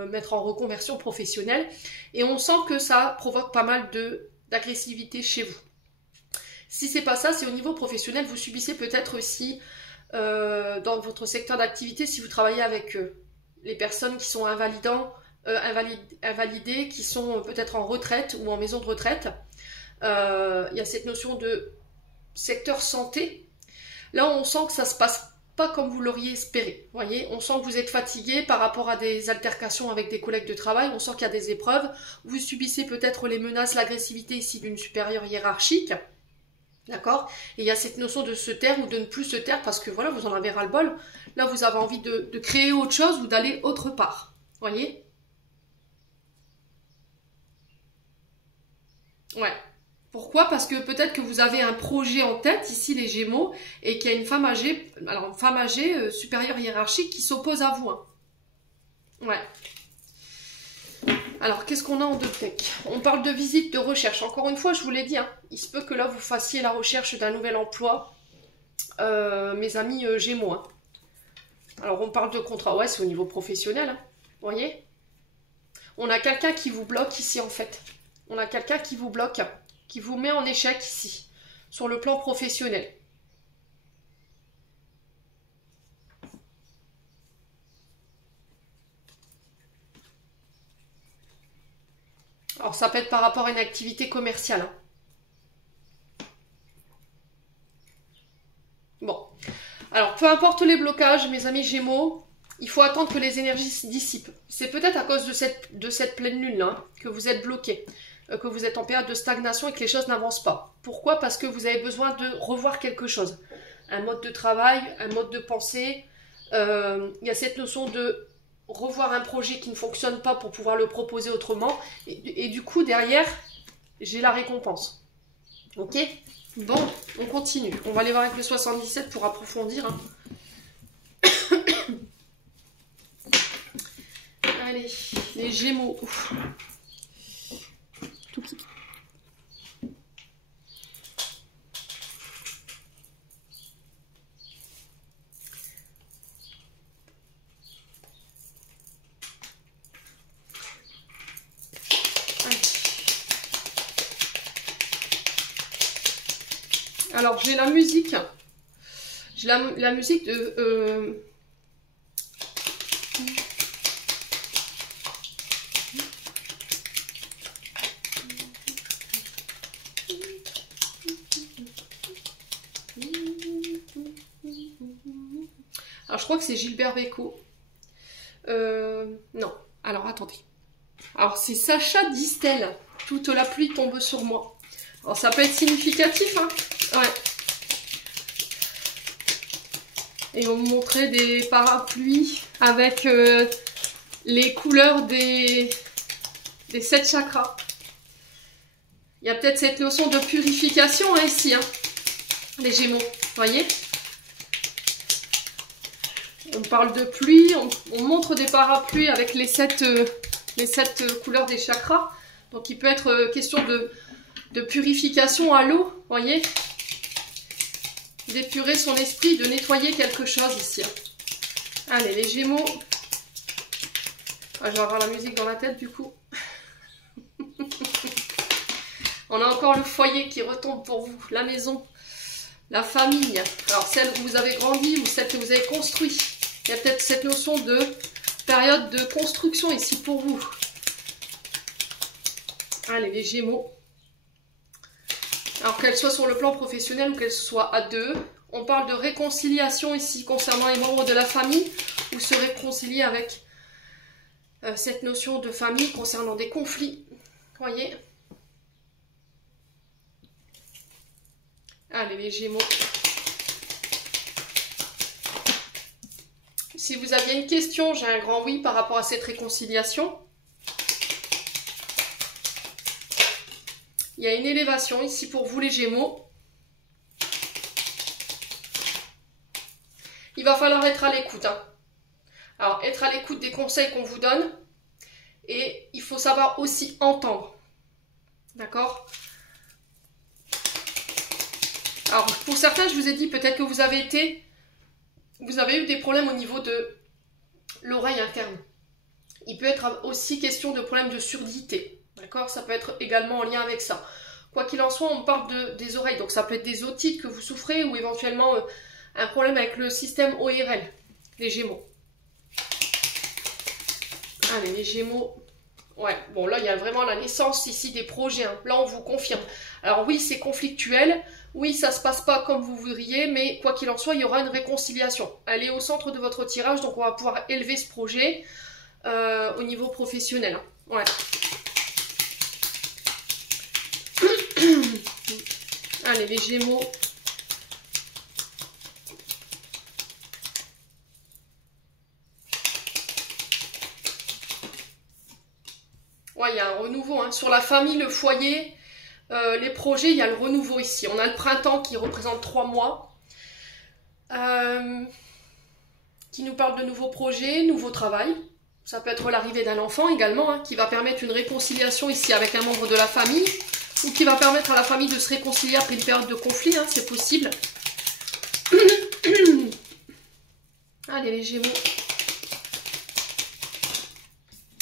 mettre en reconversion professionnelle. Et on sent que ça provoque pas mal d'agressivité chez vous. Si c'est pas ça, c'est au niveau professionnel, vous subissez peut-être aussi dans votre secteur d'activité, si vous travaillez avec les personnes qui sont invalidés, qui sont peut-être en retraite ou en maison de retraite. Il y a cette notion de secteur santé. Là, on sent que ça se passe pas comme vous l'auriez espéré. Voyez, on sent que vous êtes fatigué par rapport à des altercations avec des collègues de travail. On sent qu'il y a des épreuves. Vous subissez peut-être les menaces, l'agressivité ici d'une supérieure hiérarchique. D'accord? Et il y a cette notion de se taire ou de ne plus se taire parce que voilà, vous en avez ras-le-bol. Là, vous avez envie de créer autre chose ou d'aller autre part. Voyez? Ouais. Pourquoi? Parce que peut-être que vous avez un projet en tête, ici les Gémeaux, et qu'il y a une femme âgée, alors une femme âgée supérieure hiérarchique qui s'oppose à vous. Hein. Ouais. Alors, qu'est-ce qu'on a en deux decks? On parle de visite, de recherche. Encore une fois, je vous l'ai dit, hein, il se peut que là, vous fassiez la recherche d'un nouvel emploi, mes amis Gémeaux. Hein. Alors, on parle de contrat. Ouais, c'est au niveau professionnel. Hein. Vous voyez? On a quelqu'un qui vous bloque ici, en fait. On a quelqu'un qui vous bloque, qui vous met en échec ici, sur le plan professionnel. Alors, ça peut être par rapport à une activité commerciale. Hein. Bon. Alors, peu importe les blocages, mes amis Gémeaux, il faut attendre que les énergies se dissipent. C'est peut-être à cause de cette pleine lune-là hein, que vous êtes bloqué, que vous êtes en période de stagnation et que les choses n'avancent pas. Pourquoi? Parce que vous avez besoin de revoir quelque chose. Un mode de travail, un mode de pensée. Il y a cette notion de revoir un projet qui ne fonctionne pas pour pouvoir le proposer autrement. Et du coup, derrière, j'ai la récompense. Ok? Bon, on continue. On va aller voir avec le 77 pour approfondir. Hein. Allez, les Gémeaux. Tout petit. Alors, j'ai la musique. J'ai la musique de... Alors, je crois que c'est Gilbert Bécaud. Non, alors attendez. Alors c'est Sacha Distel. Toute la pluie tombe sur moi. Alors ça peut être significatif, hein. Ouais. Et on me montrait des parapluies avec les couleurs des 7 chakras. Il y a peut-être cette notion de purification hein, ici, hein, les Gémeaux, voyez. On parle de pluie, on montre des parapluies avec les 7 couleurs des chakras. Donc il peut être question de purification à l'eau, voyez. D'épurer son esprit, de nettoyer quelque chose ici. Allez, les Gémeaux. Ah, je vais avoir la musique dans la tête du coup. On a encore le foyer qui retombe pour vous, la maison, la famille. Alors celle où vous avez grandi ou celle que vous avez construite. Il y a peut-être cette notion de période de construction ici pour vous. Allez, les Gémeaux. Alors qu'elle soit sur le plan professionnel ou qu'elle soit à deux, on parle de réconciliation ici concernant les membres de la famille ou se réconcilier avec cette notion de famille concernant des conflits. Voyez. Allez les Gémeaux. Si vous aviez une question, j'ai un grand oui par rapport à cette réconciliation. Il y a une élévation ici pour vous les Gémeaux. Il va falloir être à l'écoute. Hein. Alors, être à l'écoute des conseils qu'on vous donne. Et il faut savoir aussi entendre. D'accord? Alors, pour certains, je vous ai dit peut-être que vous avez eu des problèmes au niveau de l'oreille interne. Il peut être aussi question de problèmes de surdité. D'accord? Ça peut être également en lien avec ça. Quoi qu'il en soit, on parle des oreilles. Donc ça peut être des otites que vous souffrez ou éventuellement un problème avec le système ORL, les Gémeaux. Allez, les Gémeaux. Ouais, bon là, il y a vraiment la naissance ici des projets. Hein. Là, on vous confirme. Alors oui, c'est conflictuel. Oui, ça ne se passe pas comme vous voudriez, mais quoi qu'il en soit, il y aura une réconciliation. Elle est au centre de votre tirage, donc on va pouvoir élever ce projet au niveau professionnel. Hein. Ouais. Allez, les Gémeaux. Ouais, il y a un renouveau. Hein. Sur la famille, le foyer, les projets, il y a le renouveau ici. On a le printemps qui représente 3 mois. Qui nous parle de nouveaux projets, nouveau travail. Ça peut être l'arrivée d'un enfant également, hein, qui va permettre une réconciliation ici avec un membre de la famille. Ou qui va permettre à la famille de se réconcilier après une période de conflit, hein, c'est possible. Allez les Gémeaux.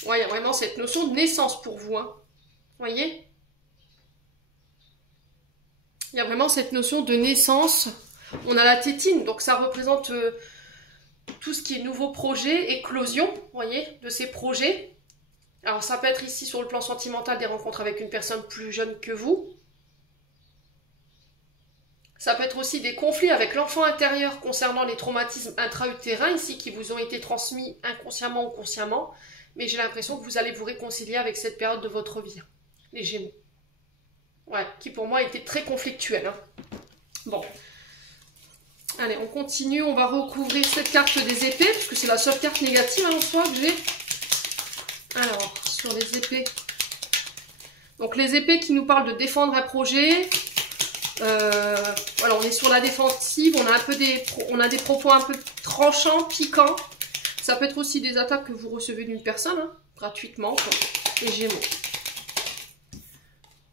Ouais, il y a vraiment cette notion de naissance pour vous. Hein. Voyez? Il y a vraiment cette notion de naissance. On a la tétine, donc ça représente tout ce qui est nouveau projet, éclosion, voyez, de ces projets. Alors ça peut être ici sur le plan sentimental des rencontres avec une personne plus jeune que vous. Ça peut être aussi des conflits avec l'enfant intérieur concernant les traumatismes intra-utérins ici qui vous ont été transmis inconsciemment ou consciemment. Mais j'ai l'impression que vous allez vous réconcilier avec cette période de votre vie, les Gémeaux. Ouais, qui pour moi était très conflictuelle. Hein. Bon. Allez, on continue. On va recouvrir cette carte des épées, parce que c'est la seule carte négative hein, en soi que j'ai. Alors, sur les épées. Donc les épées qui nous parlent de défendre un projet. Voilà, on est sur la défensive. On a des propos un peu tranchants, piquants. Ça peut être aussi des attaques que vous recevez d'une personne, hein, gratuitement, quoi. Les Gémeaux.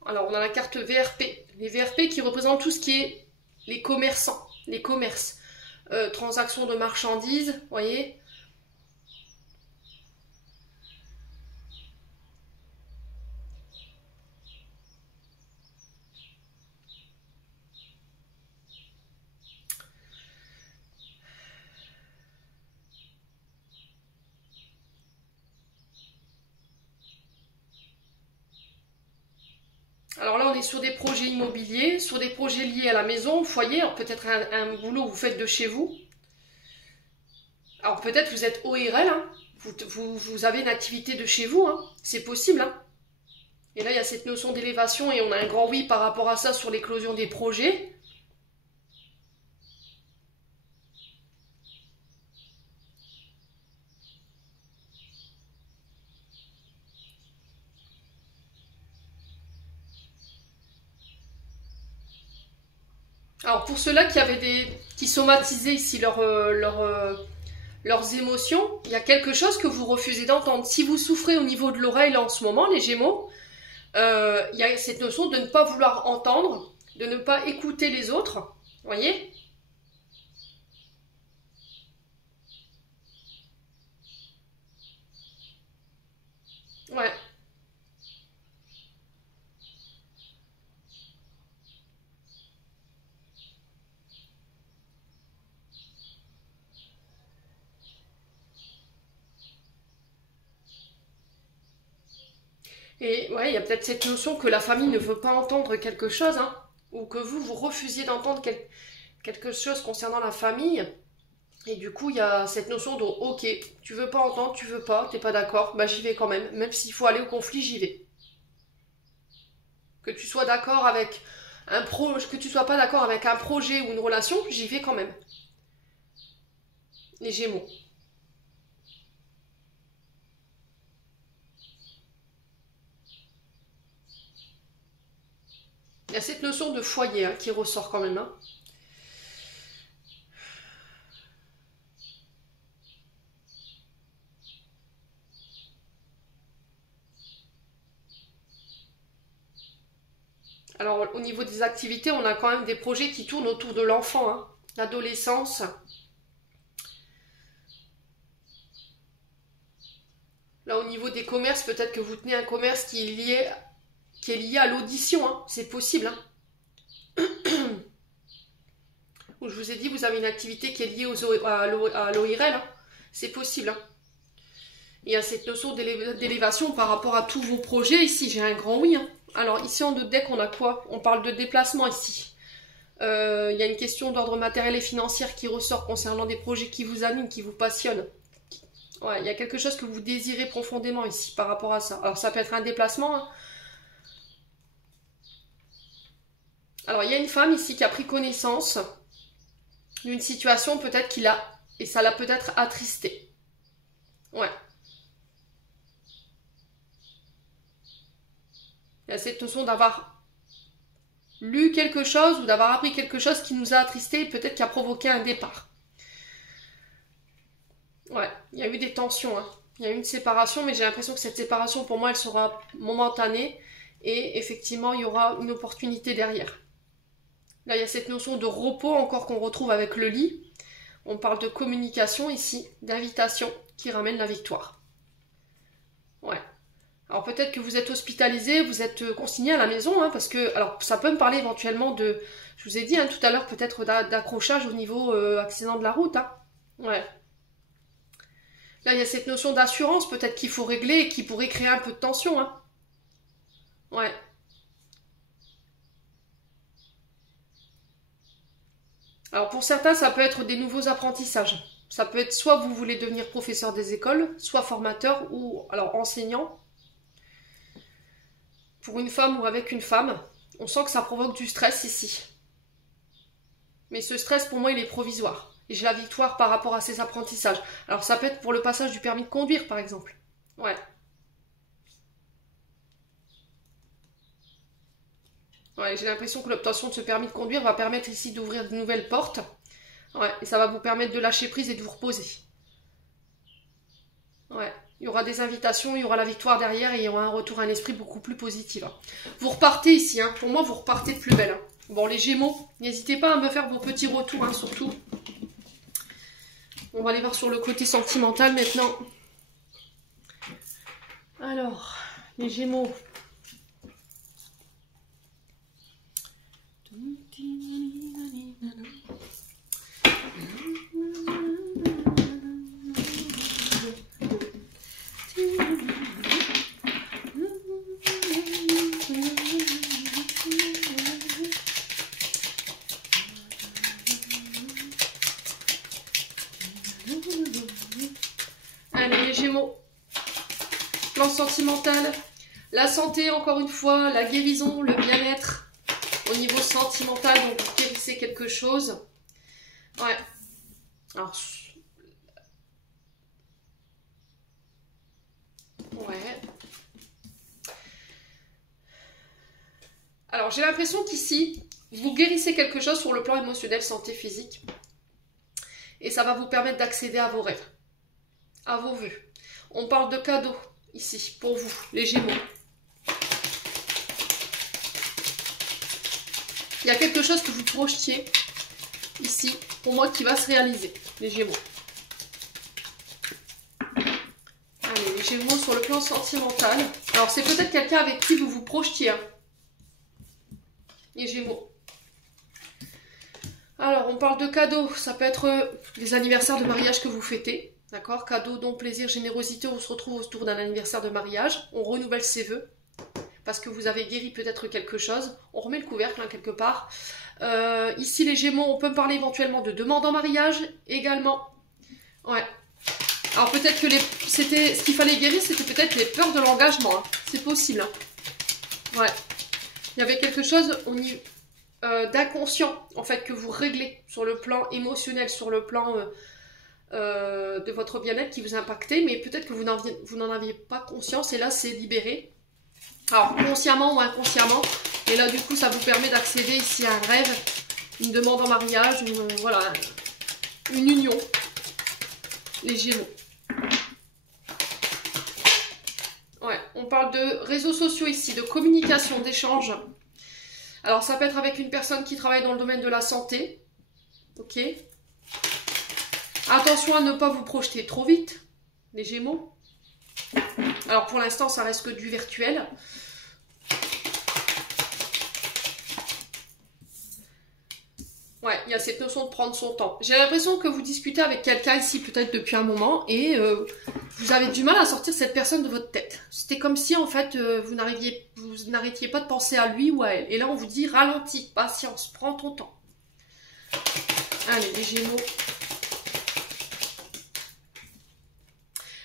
Alors, on a la carte VRP. Les VRP qui représentent tout ce qui est les commerçants, les commerces. Transactions de marchandises, vous voyez. Alors là, on est sur des projets immobiliers, sur des projets liés à la maison, au foyer, peut-être un boulot que vous faites de chez vous. Alors peut-être vous êtes ORL, hein. Vous avez une activité de chez vous, hein. C'est possible. Hein. Et là, il y a cette notion d'élévation et on a un grand oui par rapport à ça sur l'éclosion des projets. Alors pour ceux-là qui somatisaient ici leurs émotions, il y a quelque chose que vous refusez d'entendre. Si vous souffrez au niveau de l'oreille là en ce moment, les Gémeaux, il y a cette notion de ne pas vouloir entendre, de ne pas écouter les autres, vous voyez? Ouais. Et ouais, il y a peut-être cette notion que la famille ne veut pas entendre quelque chose, hein, ou que vous refusiez d'entendre quelque chose concernant la famille. Et du coup, il y a cette notion de ok, tu veux pas entendre, tu veux pas, t'es pas d'accord, bah j'y vais quand même. Même s'il faut aller au conflit, j'y vais. Que tu sois d'accord avec que tu sois pas d'accord avec un projet ou une relation, j'y vais quand même. Les Gémeaux. Il y a cette notion de foyer hein, qui ressort quand même. Hein. Alors au niveau des activités, on a quand même des projets qui tournent autour de l'enfant, hein, l'adolescence. Là au niveau des commerces, peut-être que vous tenez un commerce qui est lié à l'audition, hein. C'est possible. Hein. Où je vous ai dit, vous avez une activité qui est liée à l'OIRL, hein. C'est possible. Hein. Il y a cette notion d'élévation par rapport à tous vos projets. Ici, j'ai un grand oui. Hein. Alors ici en 2 deck, on a quoi? On parle de déplacement ici. Il y a une question d'ordre matériel et financier qui ressort concernant des projets qui vous animent, qui vous passionnent. Ouais, il y a quelque chose que vous désirez profondément ici par rapport à ça. Alors ça peut être un déplacement. Hein. Alors il y a une femme ici qui a pris connaissance d'une situation peut-être et ça l'a peut-être attristé. Ouais. Il y a cette notion d'avoir lu quelque chose ou d'avoir appris quelque chose qui nous a attristé et peut-être qui a provoqué un départ. Ouais, il y a eu des tensions. Hein. Il y a eu une séparation, mais j'ai l'impression que cette séparation, pour moi, elle sera momentanée et effectivement, il y aura une opportunité derrière. Là, il y a cette notion de repos encore qu'on retrouve avec le lit. On parle de communication ici, d'invitation qui ramène la victoire. Ouais. Alors peut-être que vous êtes hospitalisé, vous êtes consigné à la maison, hein, parce que, alors ça peut me parler éventuellement de, je vous ai dit hein, tout à l'heure, peut-être d'accrochage au niveau accident de la route. Hein. Ouais. Là, il y a cette notion d'assurance, peut-être qu'il faut régler et qui pourrait créer un peu de tension. Hein. Ouais. Alors pour certains, ça peut être des nouveaux apprentissages. Ça peut être soit vous voulez devenir professeur des écoles, soit formateur ou alors enseignant. Pour une femme ou avec une femme, on sent que ça provoque du stress ici. Mais ce stress, pour moi, il est provisoire. Et j'ai la victoire par rapport à ces apprentissages. Alors ça peut être pour le passage du permis de conduire, par exemple. Ouais. Ouais, j'ai l'impression que l'obtention de ce permis de conduire va permettre ici d'ouvrir de nouvelles portes. Ouais, et ça va vous permettre de lâcher prise et de vous reposer. Ouais, il y aura des invitations, il y aura la victoire derrière et il y aura un retour à un esprit beaucoup plus positif. Hein. Vous repartez ici, hein. Pour moi, vous repartez de plus belle. Hein. Bon, les Gémeaux, n'hésitez pas à me faire vos petits retours, hein, surtout. On va aller voir sur le côté sentimental maintenant. Alors, les Gémeaux. Allez, les Gémeaux. Plan sentimental. La santé, encore une fois, la guérison, le bien-être. Au niveau sentimental, donc vous guérissez quelque chose. Ouais. Alors, ouais. Alors, j'ai l'impression qu'ici, vous guérissez quelque chose sur le plan émotionnel, santé, physique. Et ça va vous permettre d'accéder à vos rêves, à vos vœux. On parle de cadeaux, ici, pour vous, les Gémeaux. Il y a quelque chose que vous projetiez, ici, pour moi, qui va se réaliser, les Gémeaux. Allez, les Gémeaux sur le plan sentimental. Alors, c'est peut-être quelqu'un avec qui vous vous projetiez, hein. Les Gémeaux. Alors, on parle de cadeaux. Ça peut être des anniversaires de mariage que vous fêtez. D'accord? Cadeaux, dons, plaisir, générosité. On se retrouve autour d'un anniversaire de mariage. On renouvelle ses vœux. Parce que vous avez guéri peut-être quelque chose. On remet le couvercle, hein, quelque part. Ici, les Gémeaux, on peut parler éventuellement de demande en mariage également. Ouais. Alors, peut-être que c'était ce qu'il fallait guérir, c'était peut-être les peurs de l'engagement. Hein. C'est possible. Hein. Ouais. Il y avait quelque chose au niveau d'inconscient, en fait, que vous réglez sur le plan émotionnel, sur le plan de votre bien-être qui vous impactait, mais peut-être que vous n'en aviez pas conscience, et là, c'est libéré. Alors, consciemment ou inconsciemment, et là, du coup, ça vous permet d'accéder ici à un rêve, une demande en mariage, voilà, une union, les Gémeaux. Ouais, on parle de réseaux sociaux ici, de communication, d'échange. Alors, ça peut être avec une personne qui travaille dans le domaine de la santé. Ok. Attention à ne pas vous projeter trop vite, les Gémeaux. Alors, pour l'instant, ça reste que du virtuel. Ouais, il y a cette notion de prendre son temps. J'ai l'impression que vous discutez avec quelqu'un ici, peut-être depuis un moment, et vous avez du mal à sortir cette personne de votre tête. C'était comme si, en fait, vous n'arrêtiez pas de penser à lui ou à elle. Et là, on vous dit, ralentis, patience, prends ton temps. Allez, les Gémeaux.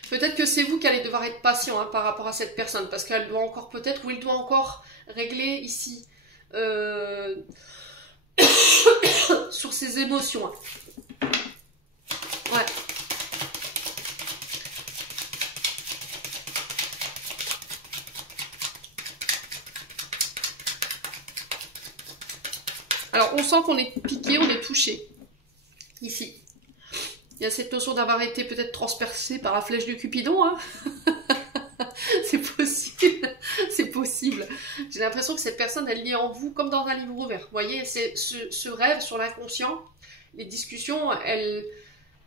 Peut-être que c'est vous qui allez devoir être patient, hein, par rapport à cette personne, parce qu'elle doit encore peut-être, ou il doit encore régler ici... sur ses émotions. Ouais. Alors, on sent qu'on est piqué, on est touché. Ici. Il y a cette notion d'avoir été peut-être transpercé par la flèche de Cupidon. Hein. C'est possible. C'est possible. J'ai l'impression que cette personne, elle lit en vous comme dans un livre ouvert. Vous voyez, c'est ce rêve sur l'inconscient, les discussions,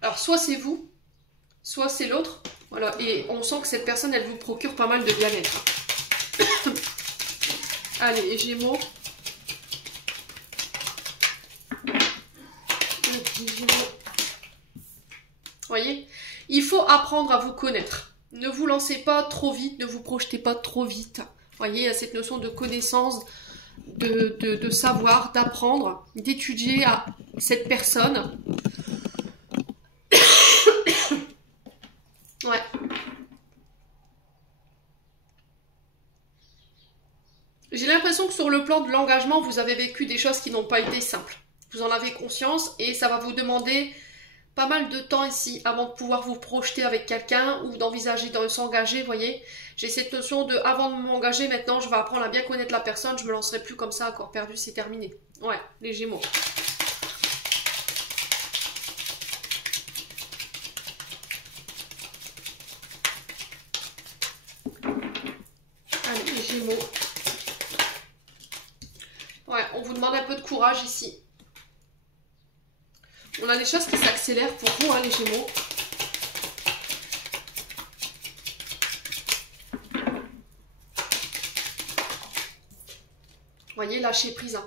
alors, soit c'est vous, soit c'est l'autre. Voilà. Et on sent que cette personne, elle vous procure pas mal de bien-être. Allez, les Gémeaux. Vous voyez, il faut apprendre à vous connaître. Ne vous lancez pas trop vite, ne vous projetez pas trop vite. Vous voyez, il y a cette notion de connaissance, de savoir, d'apprendre, d'étudier à cette personne. Ouais. J'ai l'impression que sur le plan de l'engagement, vous avez vécu des choses qui n'ont pas été simples. Vous en avez conscience et ça va vous demander pas mal de temps ici avant de pouvoir vous projeter avec quelqu'un ou d'envisager de s'engager, vous voyez. J'ai cette notion de, avant de m'engager, maintenant, je vais apprendre à bien connaître la personne, je me lancerai plus comme ça, accord perdu, c'est terminé. Ouais, les Gémeaux. Allez, les Gémeaux. Ouais, on vous demande un peu de courage ici. On a des choses qui s'accélèrent pour vous, hein, les Gémeaux. Vous voyez, lâcher prise. Hein.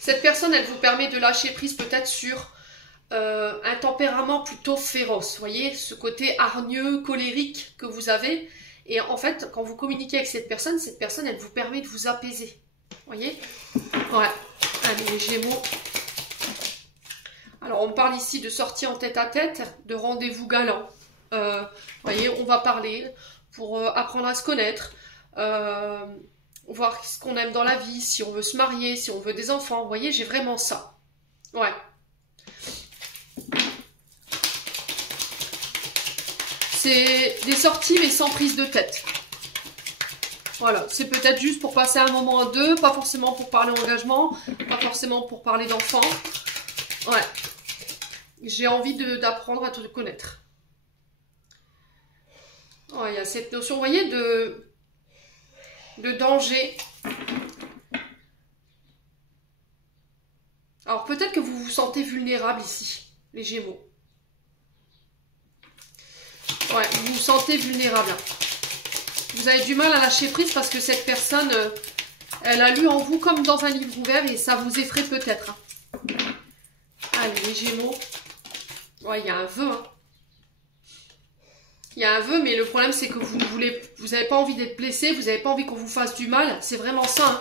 Cette personne, elle vous permet de lâcher prise peut-être sur un tempérament plutôt féroce. Vous voyez, ce côté hargneux, colérique que vous avez. Et en fait, quand vous communiquez avec cette personne, elle vous permet de vous apaiser. Vous voyez? Ouais. Allez, les Gémeaux. Alors, on me parle ici de sortie en tête-à-tête, de rendez-vous galant. Vous voyez, on va parler pour apprendre à se connaître, voir ce qu'on aime dans la vie, si on veut se marier, si on veut des enfants. Vous voyez, j'ai vraiment ça. Ouais. C'est des sorties, mais sans prise de tête. Voilà, c'est peut-être juste pour passer un moment à deux, pas forcément pour parler engagement, pas forcément pour parler d'enfants. Ouais. J'ai envie d'apprendre à te connaître. Ouais, il y a cette notion, vous voyez, de danger. Alors peut-être que vous vous sentez vulnérable ici, les Gémeaux. Ouais, vous vous sentez vulnérable. Vous avez du mal à lâcher prise parce que cette personne, elle a lu en vous comme dans un livre ouvert et ça vous effraie peut-être. Allez, les Gémeaux. Ouais, il y a un vœu. Hein. Il y a un vœu, mais le problème c'est que vous n'avez pas envie d'être blessé, vous n'avez pas envie qu'on vous fasse du mal. C'est vraiment ça. Hein.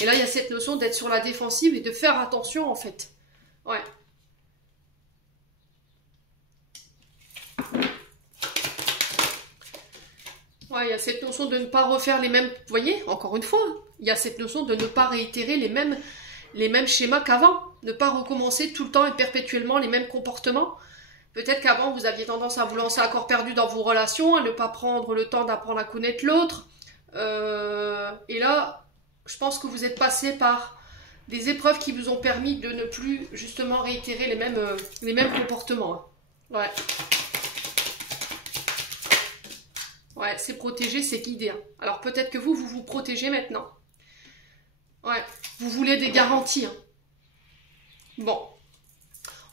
Et là, il y a cette notion d'être sur la défensive et de faire attention en fait. Ouais. Ouais, il y a cette notion de ne pas refaire les mêmes... Vous voyez, encore une fois, il y a cette notion de ne pas réitérer les mêmes schémas qu'avant. Ne pas recommencer tout le temps et perpétuellement les mêmes comportements. Peut-être qu'avant, vous aviez tendance à vous lancer à corps perdu dans vos relations, à ne pas prendre le temps d'apprendre à connaître l'autre. Et là, je pense que vous êtes passé par des épreuves qui vous ont permis de ne plus, justement, réitérer les mêmes comportements. Ouais. Ouais, c'est protégé, c'est guidé. Hein. Alors peut-être que vous vous protégez maintenant. Ouais, vous voulez des garanties. Hein. Bon.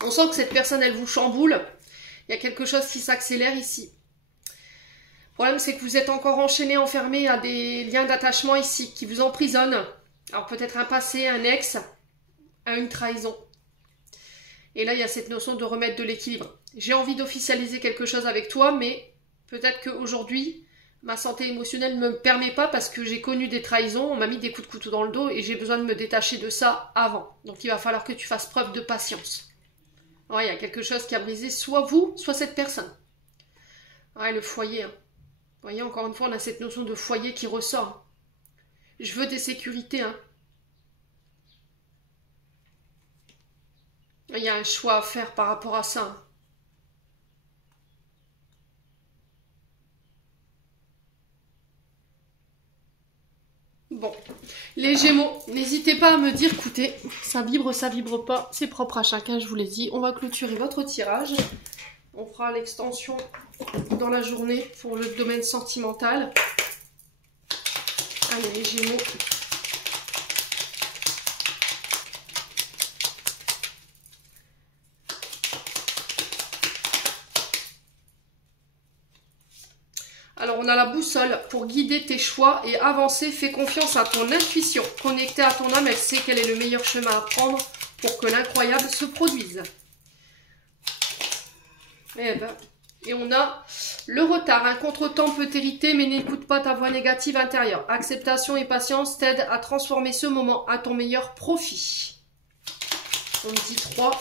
On sent que cette personne, elle vous chamboule. Il y a quelque chose qui s'accélère ici. Le problème, c'est que vous êtes encore enchaîné, enfermé à des liens d'attachement ici, qui vous emprisonnent. Alors peut-être un passé, un ex, à une trahison. Et là, il y a cette notion de remettre de l'équilibre. J'ai envie d'officialiser quelque chose avec toi, mais... Peut-être qu'aujourd'hui, ma santé émotionnelle ne me permet pas parce que j'ai connu des trahisons, on m'a mis des coups de couteau dans le dos et j'ai besoin de me détacher de ça avant. Donc il va falloir que tu fasses preuve de patience. Ouais, il y a quelque chose qui a brisé soit vous, soit cette personne. Ouais, le foyer. Hein. Vous voyez, encore une fois, on a cette notion de foyer qui ressort. Hein. Je veux des sécurités. Hein. Il y a un choix à faire par rapport à ça. Hein. Bon, les Gémeaux, n'hésitez pas à me dire, écoutez, ça vibre pas, c'est propre à chacun, je vous l'ai dit. On va clôturer votre tirage. On fera l'extension dans la journée pour le domaine sentimental. Allez, les Gémeaux. Alors, on a la boussole pour guider tes choix et avancer. Fais confiance à ton intuition. Connectée à ton âme, elle sait quel est le meilleur chemin à prendre pour que l'incroyable se produise. Et on a le retard. Un contretemps peut t'irriter, mais n'écoute pas ta voix négative intérieure. Acceptation et patience t'aident à transformer ce moment à ton meilleur profit. On me dit 3.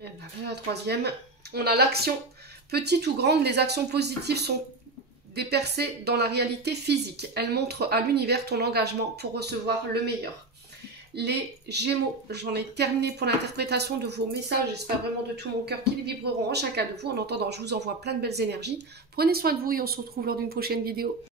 Et bien, la troisième. On a l'action. Petites ou grandes, les actions positives sont des percées dans la réalité physique. Elles montrent à l'univers ton engagement pour recevoir le meilleur. Les Gémeaux, j'en ai terminé pour l'interprétation de vos messages. J'espère vraiment de tout mon cœur qu'ils vibreront en chacun de vous. En attendant, je vous envoie plein de belles énergies. Prenez soin de vous et on se retrouve lors d'une prochaine vidéo.